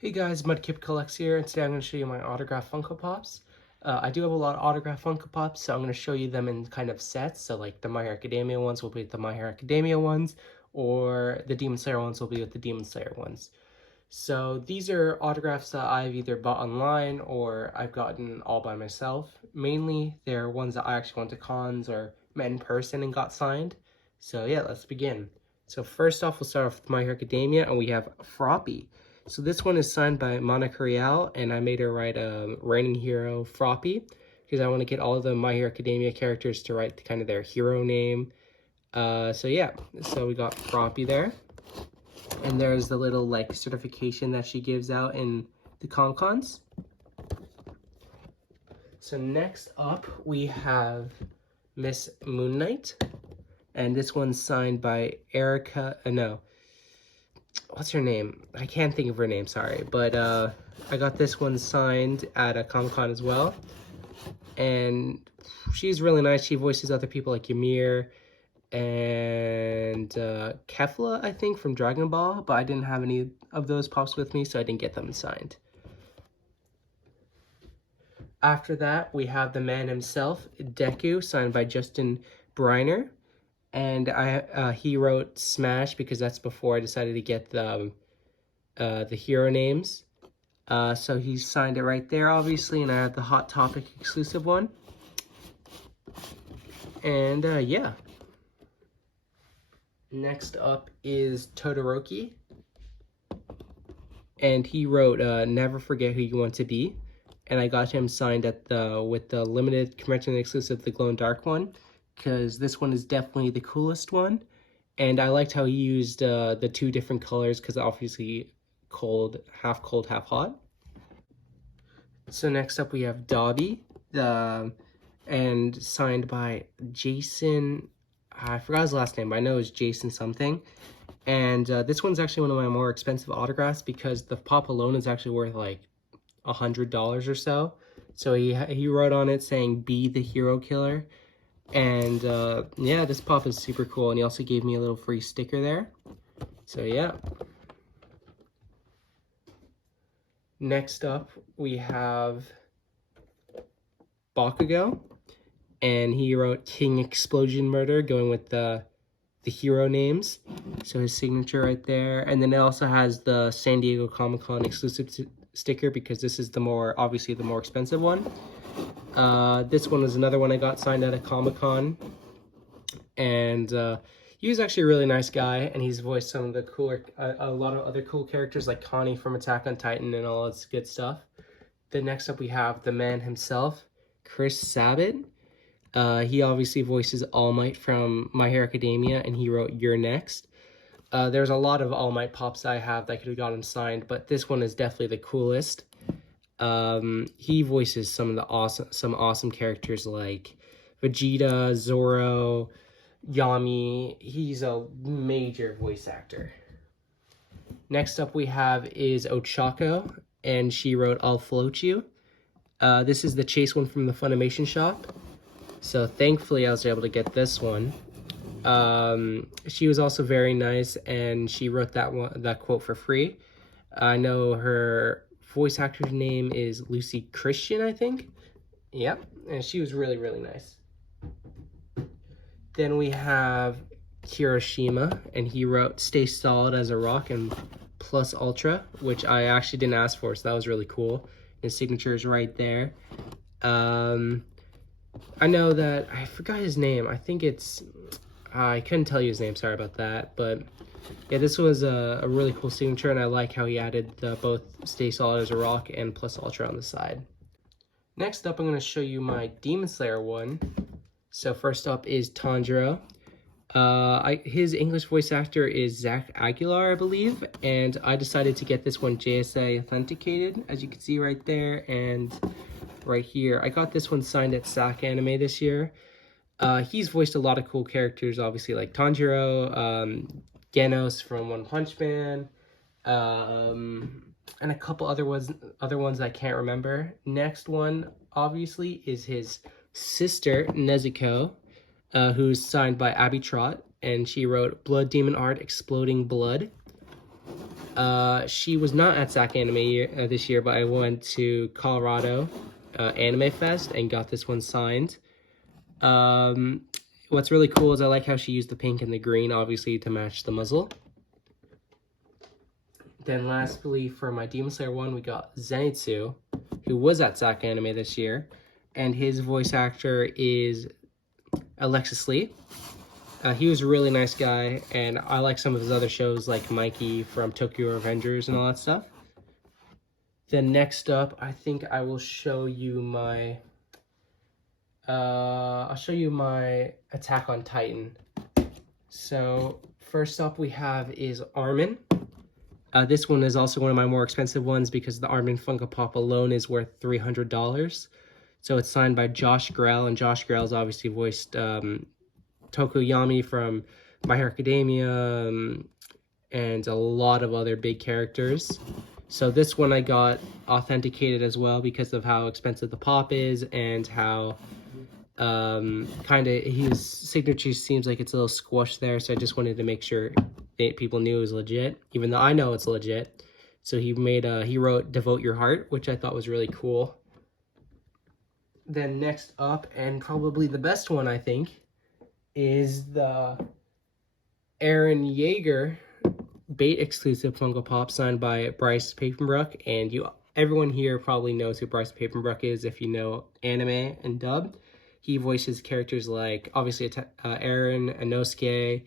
Hey guys, Mudkip Collects here, and today I'm going to show you my autographed Funko Pops. I do have a lot of autographed Funko Pops, so I'm going to show you them in kind of sets. So like the My Hero Academia ones will be the My Hero Academia ones, or the Demon Slayer ones will be with the Demon Slayer ones. So these are autographs that I've either bought online or I've gotten all by myself. Mainly, they're ones that I actually went to cons or met in person and got signed. So yeah, let's begin. So first off, we'll start off with My Hero Academia, and we have Froppy. So this one is signed by Monica Rial, and I made her write a reigning hero, Froppy, because I want to get all of the My Hero Academia characters to write kind of their hero name. So yeah, so we got Froppy there. And there's the little like certification that she gives out in the Comic-Cons. So next up we have Miss Moon Knight, and this one's signed by Erica. What's her name? I can't think of her name, sorry. But I got this one signed at a Comic-Con as well. And she's really nice. She voices other people like Ymir and Kefla, I think, from Dragon Ball. But I didn't have any of those pops with me, so I didn't get them signed. After that, we have the man himself, Deku, signed by Justin Briner. And he wrote Smash because that's before I decided to get the hero names. So he signed it right there, obviously, and I have the Hot Topic exclusive one. And yeah. Next up is Todoroki. And he wrote Never Forget Who You Want to Be. And I got him signed at with the limited convention exclusive, the Glow in Dark one, because this one is definitely the coolest one. And I liked how he used the two different colors, because obviously half cold, half hot. So next up we have Dobby, and signed by Jason, I forgot his last name, but I know it's Jason something. And this one's actually one of my more expensive autographs because the pop alone is actually worth like $100 or so. So he wrote on it saying, "Be the hero killer." And yeah, this pop is super cool, and he also gave me a little free sticker there. So yeah. Next up, we have Baccago, and he wrote King Explosion Murder, going with the hero names. So his signature right there, and then it also has the San Diego Comic-Con exclusive sticker because this is obviously the more expensive one. This one was another one I got signed at a Comic-Con, and he was actually a really nice guy, and he's voiced some of the cooler, a lot of other cool characters like Connie from Attack on Titan and all this good stuff. Then next up we have the man himself, Chris Sabin. He obviously voices All Might from My Hero Academia, and he wrote You're Next. There's a lot of All Might pops I have that I could have gotten signed, but this one is definitely the coolest. He voices some awesome characters like Vegeta, Zoro, Yami. He's a major voice actor. Next up we have is Ochako, and she wrote I'll Float You. This is the Chase one from the Funimation shop. So thankfully I was able to get this one. She was also very nice, and she wrote that quote for free. I know her voice actor's name is Lucy Christian, I think. Yep, and she was really, really nice. Then we have Hiroshima, and he wrote Stay Solid as a Rock and Plus Ultra, which I actually didn't ask for, so that was really cool. His signature is right there. I know that, I forgot his name. I think it's, I couldn't tell you his name, sorry about that. But yeah, this was a really cool signature, and I like how he added both Stay Solid as a Rock and Plus Ultra on the side. Next up, I'm going to show you my Demon Slayer one. So first up is Tanjiro. His English voice actor is Zach Aguilar, I believe, and I decided to get this one JSA authenticated, as you can see right there, and right here. I got this one signed at SAC Anime this year. He's voiced a lot of cool characters, obviously, like Tanjiro, Genos from One Punch Man, and a couple other ones I can't remember. Next one, obviously, is his sister, Nezuko, who's signed by Abby Trott, and she wrote Blood Demon Art Exploding Blood. She was not at SAC Anime this year, but I went to Colorado Anime Fest and got this one signed. What's really cool is I like how she used the pink and the green, obviously, to match the muzzle. Then lastly, for my Demon Slayer one, we got Zenitsu, who was at SAC Anime this year, and his voice actor is Alexis Lee. He was a really nice guy, and I like some of his other shows, like Mikey from Tokyo Revengers and all that stuff. Then next up, I think I will show you my... I'll show you my Attack on Titan. So first up we have is Armin. This one is also one of my more expensive ones because the Armin Funko Pop alone is worth $300. So it's signed by Josh Grell, and Josh Grell has obviously voiced Tokoyami from My Hero Academia and a lot of other big characters. So this one I got authenticated as well because of how expensive the pop is and how kind of his signature seems like it's a little squished there. So I just wanted to make sure that people knew it was legit, even though I know it's legit. So he wrote "Devote Your Heart," which I thought was really cool. Then next up, and probably the best one, I think, is the Eren Yeager Bait exclusive Funko Pop signed by Bryce Papenbrook. And everyone here probably knows who Bryce Papenbrook is if you know anime and dub. He voices characters like, obviously, Eren, Inosuke,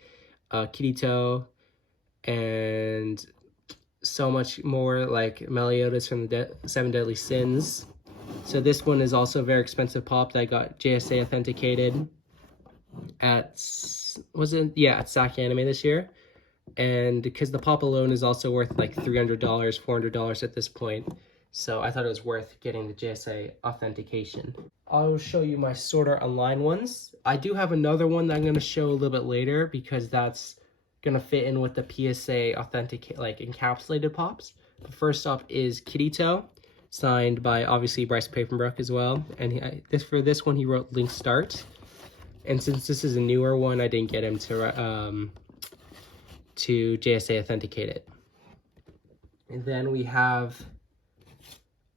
Kirito, and so much more, like Meliodas from the Seven Deadly Sins. So this one is also a very expensive pop that I got JSA authenticated at SAC Anime this year. And because the pop alone is also worth like $300, $400 at this point. So I thought it was worth getting the JSA authentication. I'll show you my Sword Art Online ones. I do have another one that I'm going to show a little bit later because that's going to fit in with the PSA authentic, like encapsulated pops. But first up is Kirito, signed by obviously Bryce Papenbrook as well. And for this one, he wrote Link Start. And since this is a newer one, I didn't get him to JSA authenticate it. And then we have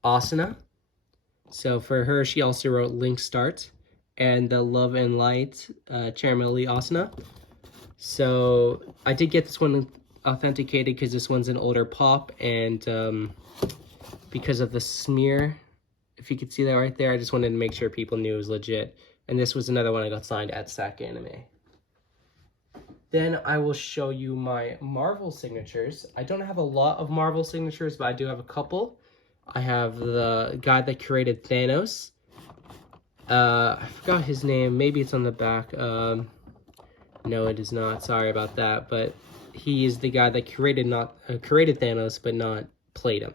Asuna. So for her, she also wrote Link Start and the Love and Light Chairman Lee Asuna. So I did get this one authenticated because this one's an older pop, and because of the smear, if you could see that right there, I just wanted to make sure people knew it was legit. And this was another one I got signed at SAC Anime. Then I will show you my Marvel signatures. I don't have a lot of Marvel signatures, but I do have a couple. I have the guy that created Thanos. I forgot his name. Maybe it's on the back. No, it is not. Sorry about that. But he is the guy that created Thanos, but not played him.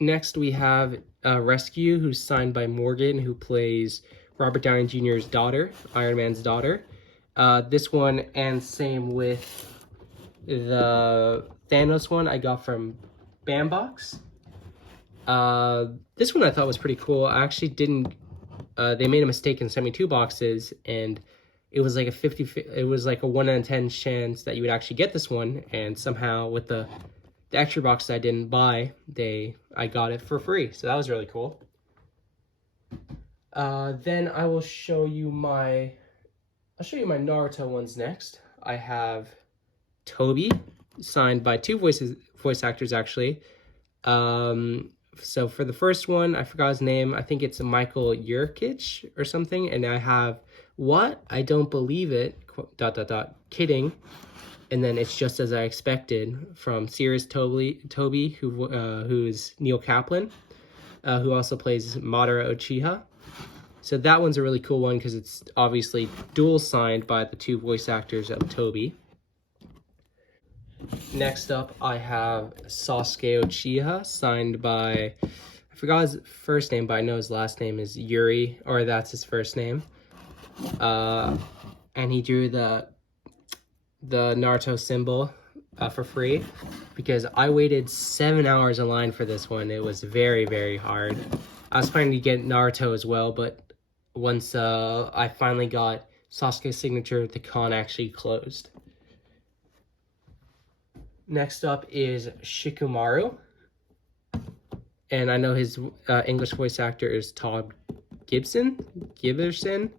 Next, we have Rescue, who's signed by Morgan, who plays Robert Downey Jr.'s daughter, Iron Man's daughter. This one, and same with the Thanos one, I got from Bambox. This one I thought was pretty cool. I actually didn't. They made a mistake and sent me 2 boxes, and it was like a 1 out of 10 chance that you would actually get this one, and somehow with the extra box I didn't buy, I got it for free. So that was really cool. Then I will show you my Naruto ones next. I have Toby, signed by 2 voice actors actually. So for the first one, I forgot his name. I think it's Michael Yurkic or something. And I have What? I Don't Believe It, ... kidding. And then It's Just As I Expected from Serious Toby, who is Neil Kaplan, who also plays Madara Uchiha. So that one's a really cool one because it's obviously dual signed by the 2 voice actors of Toby. Next up, I have Sasuke Ochia, signed by, I forgot his first name, but I know his last name is Yuri, or that's his first name. And he drew the Naruto symbol for free because I waited 7 hours in line for this one. It was very, very hard. I was planning to get Naruto as well, but once I finally got Sasuke's signature, the con actually closed. Next up is Shikamaru. And I know his English voice actor is Todd Giberson.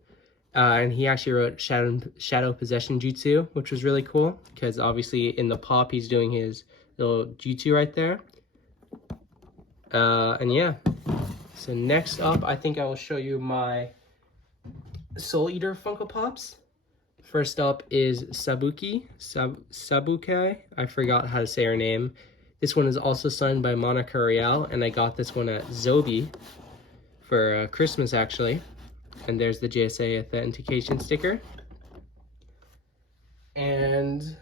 And he actually wrote Shadow Possession Jutsu, which was really cool because obviously in the pop he's doing his little jutsu right there. And yeah, so next up I think I will show you my Soul Eater Funko Pops. First up is Sabuki, Sabuki, I forgot how to say her name. This one is also signed by Monica Rial, and I got this one at Zobi for Christmas actually. And there's the JSA authentication sticker. And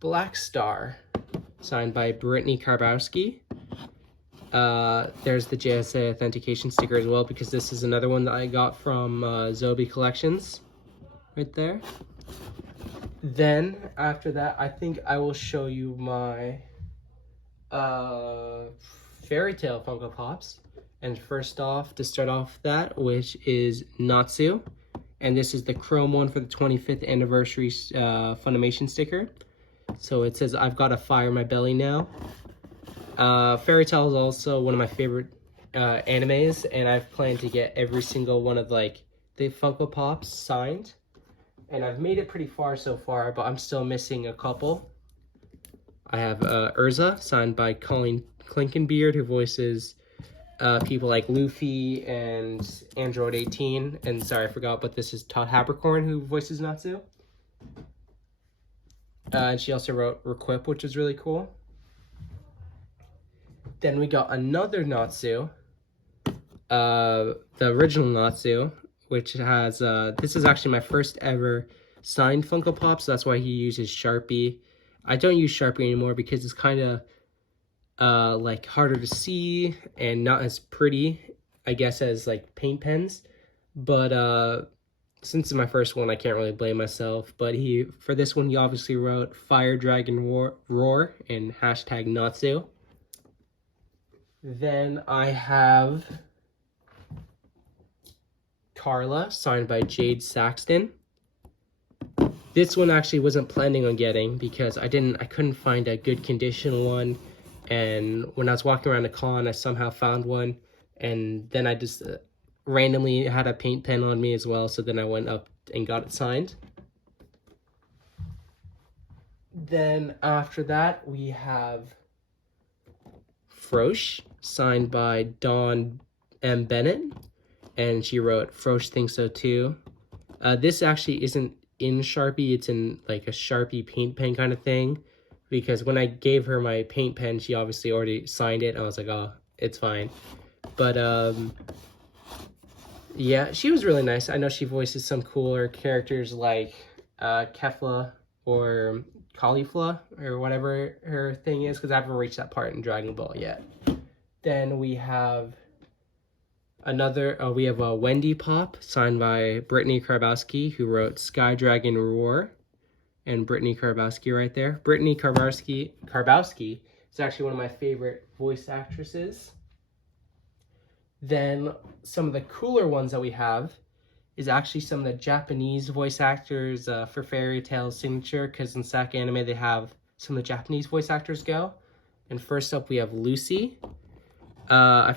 Black Star, signed by Brittany Karbowski. There's the JSA authentication sticker as well, because this is another one that I got from Zobi Collections, right there. Then, after that, I think I will show you my Fairy Tail Funko Pops. And first off, to start off that, which is Natsu. And this is the chrome one for the 25th anniversary Funimation sticker. So it says, I've got a fire in my belly now. Fairy Tail is also one of my favorite animes, and I've planned to get every single one of like the Funko Pops signed. And I've made it pretty far so far, but I'm still missing a couple. I have Urza, signed by Colleen Clinkenbeard, who voices people like Luffy and Android 18. And sorry, I forgot, but this is Todd Habercorn, who voices Natsu. And she also wrote Requip, which is really cool. Then we got another Natsu, the original Natsu, which has, this is actually my first ever signed Funko Pop, so that's why he uses Sharpie. I don't use Sharpie anymore because it's kind of like harder to see and not as pretty, I guess, as like paint pens. But since it's my first one, I can't really blame myself. But for this one, he obviously wrote Fire Dragon Roar and hashtag Natsu. Then I have Carla, signed by Jade Saxton. This one actually wasn't planning on getting because I couldn't find a good condition one. And when I was walking around the con, I somehow found one. And then I just randomly had a paint pen on me as well. So then I went up and got it signed. Then after that, we have Frosh, signed by Dawn M. Bennett, and she wrote Frosh thinks so too. This actually isn't in Sharpie, it's in like a Sharpie paint pen kind of thing, because when I gave her my paint pen, she obviously already signed it. I was like, oh, it's fine. But yeah, she was really nice. I know she voices some cooler characters like Kefla or Caulifla or whatever her thing is, because I haven't reached that part in Dragon Ball yet. Then we have we have a Wendy Pop, signed by Brittany Karbowski, who wrote Sky Dragon Roar, and Brittany Karbowski right there. Brittany Karbowski is actually one of my favorite voice actresses. Then some of the cooler ones that we have is actually some of the Japanese voice actors for Fairy Tail's signature, because in Sasuke anime they have some of the Japanese voice actors go. And first up we have Lucy. I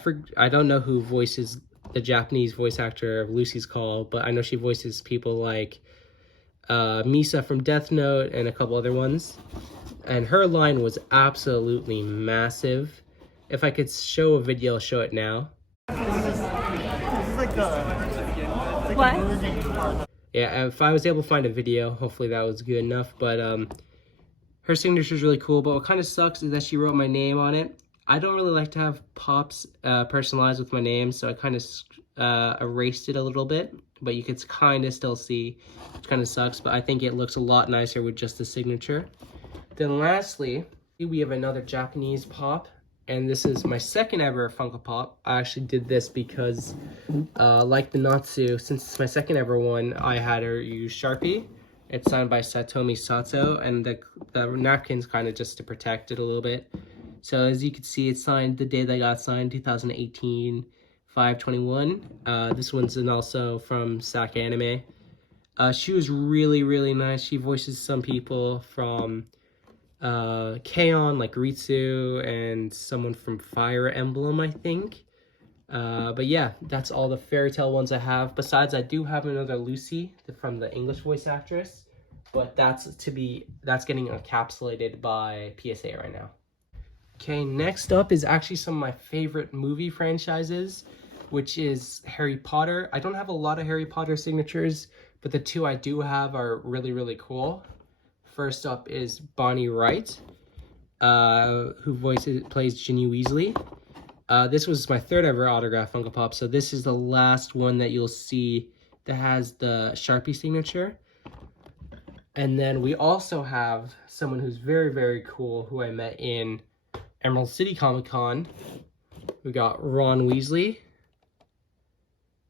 don't know who voices the Japanese voice actor of Lucy's Call, but I know she voices people like Misa from Death Note and a couple other ones. And her line was absolutely massive. If I could show a video, I'll show it now. What? Yeah, if I was able to find a video, hopefully that was good enough. But her signature is really cool. But what kind of sucks is that she wrote my name on it. I don't really like to have pops personalized with my name, so I kind of erased it a little bit. But you could kind of still see. It kind of sucks, but I think it looks a lot nicer with just the signature. Then lastly, we have another Japanese pop. And this is my second ever Funko Pop. I actually did this because, like the Natsu, since it's my second ever one, I had her use Sharpie. It's signed by Satomi Sato, and the napkin's kind of just to protect it a little bit. So as you can see, it's signed the day that I got signed, 2018, 5/21. This one's also from Sasuke anime. She was really, really nice. She voices some people from K-On, like Ritsu, and someone from Fire Emblem, I think. But yeah, that's all the fairy tale ones I have. Besides, I do have another Lucy from the English voice actress, but that's getting encapsulated by PSA right now. Okay, next up is actually some of my favorite movie franchises, which is Harry Potter. I don't have a lot of Harry Potter signatures, but the two I do have are really, really cool. First up is Bonnie Wright, who plays Ginny Weasley. This was my third ever autograph Funko Pop, so this is the last one that you'll see that has the Sharpie signature. And then we also have someone who's very, very cool, who I met in Emerald City Comic Con. We got Ron Weasley,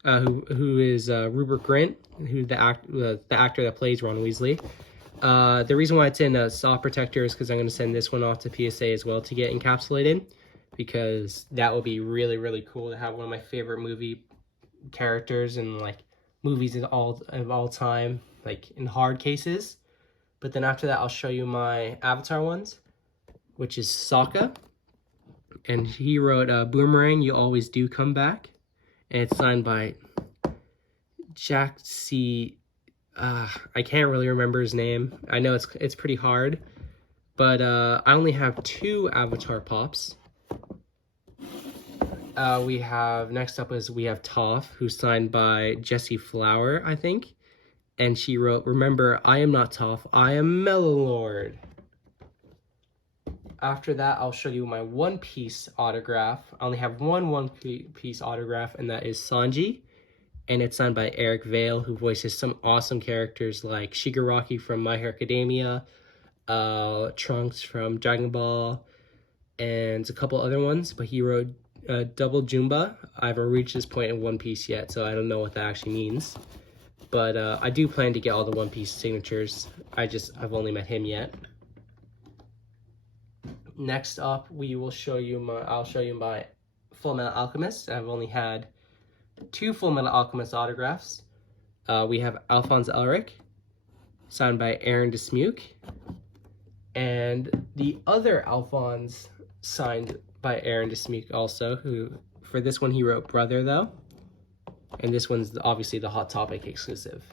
who is Rupert Grint, who the actor that plays Ron Weasley. The reason why it's in a soft protector is because I'm going to send this one off to PSA as well to get encapsulated, because that would be really, really cool to have one of my favorite movie characters and like movies of all time, like in hard cases. But then after that, I'll show you my Avatar ones, which is Sokka, and he wrote Boomerang, You Always Do Come Back, and it's signed by Jack C. I can't really remember his name. I know it's pretty hard, but I only have 2 Avatar Pops. Next up we have Toph, who's signed by Jessie Flower, I think. And she wrote, Remember, I am not Toph, I am Mellowlord. After that, I'll show you my One Piece autograph. I only have one Piece autograph, and that is Sanji. And it's signed by Eric Vale, who voices some awesome characters like Shigaraki from My Hero Academia, Trunks from Dragon Ball, and a couple other ones. But he wrote Double Jumba. I haven't reached this point in One Piece yet, so I don't know what that actually means. But I do plan to get all the One Piece signatures. I've only met him yet. Next up, I'll show you my Full Metal Alchemist. I've only had 2 Full Metal Alchemist autographs. We have Alphonse Elric, signed by Aaron Dismuke, and the other Alphonse signed by Aaron Dismuke also, who, for this one, he wrote Brother, though. And this one's obviously the Hot Topic exclusive.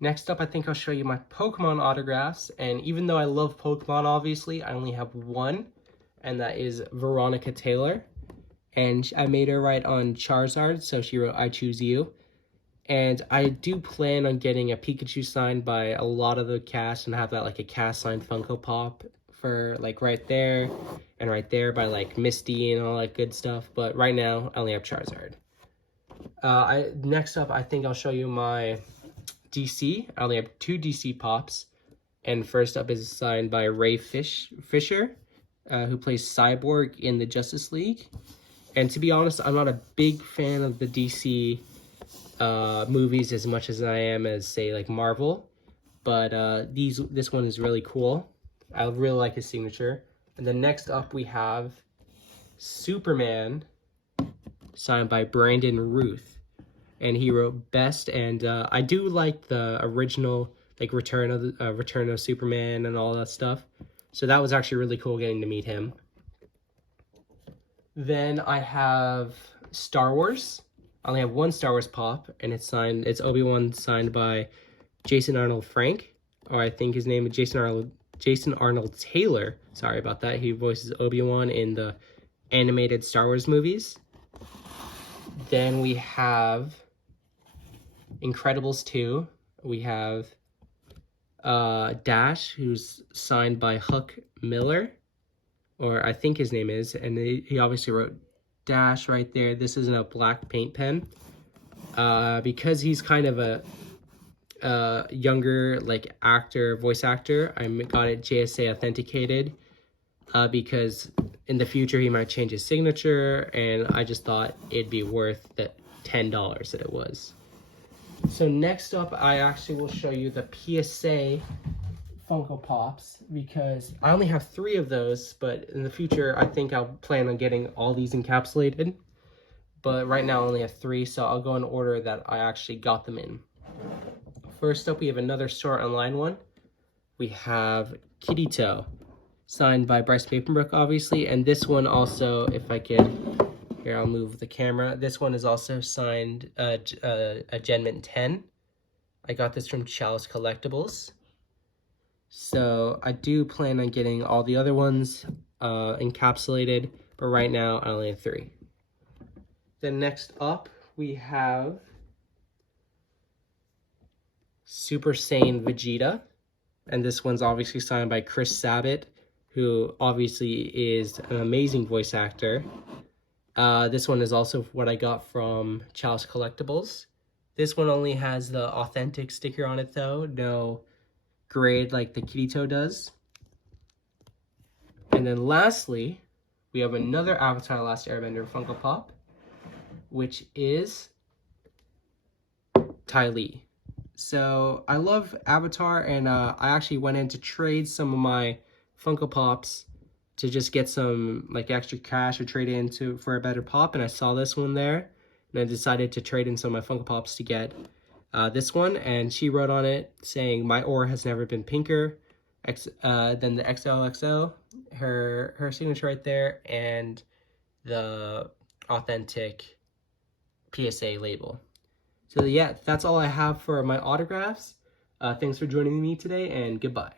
Next up, I think I'll show you my Pokemon autographs. And even though I love Pokemon, obviously, I only have one, and that is Veronica Taylor. And I made her write on Charizard, so she wrote I Choose You. And I do plan on getting a Pikachu signed by a lot of the cast and have that like a cast signed Funko Pop for like right there and right there by like Misty and all that good stuff. But right now, I only have Charizard. Next up, I think I'll show you my DC. I only have 2 DC Pops. And first up is signed by Ray Fisher, who plays Cyborg in the Justice League. And to be honest, I'm not a big fan of the DC movies as much as I am as, say, like Marvel. But this one is really cool. I really like his signature. And then next up we have Superman, signed by Brandon Ruth. And he wrote Best, and I do like the original, like Return of Superman and all that stuff. So that was actually really cool getting to meet him. Then I have Star Wars. I only have 1 Star Wars Pop, and it's Obi-Wan, signed by Jason Arnold Frank, or I think his name is Jason Arnold Taylor. Sorry about that. He voices Obi-Wan in the animated Star Wars movies. Then we have Incredibles 2. We have Dash, who's signed by Huck Miller, or I think his name is, and he obviously wrote Dash right there. This isn't a black paint pen. Because he's kind of a younger like voice actor, I got it JSA authenticated because in the future he might change his signature, and I just thought it'd be worth the $10 that it was. So next up, I actually will show you the PSA Funko Pops, because I only have 3 of those, but in the future I think I'll plan on getting all these encapsulated. But right now I only have 3, so I'll go in order that I actually got them in. First up, we have another Sword Online one we have Kirito, signed by Bryce Papenbrook, obviously. And this one also, if I could, here, I'll move the camera. This one is also signed Agenment 10. I got this from Chalice Collectibles. So I do plan on getting all the other ones encapsulated, but right now I only have 3. Then next up, we have Super Saiyan Vegeta. And this one's obviously signed by Chris Sabat, who obviously is an amazing voice actor. This one is also what I got from Chalice Collectibles. This one only has the authentic sticker on it though, no grade like the Kirito does. And then lastly, we have another Avatar Last Airbender Funko Pop, which is Ty Lee. So I love Avatar, and I actually went in to trade some of my Funko Pops to just get some like extra cash or trade into for a better pop, and I saw this one there, and I decided to trade in some of my Funko Pops to get this one. And she wrote on it saying, "My aura has never been pinker." Then the XOXO, her signature right there, and the authentic PSA label. So yeah, that's all I have for my autographs. Thanks for joining me today, and goodbye.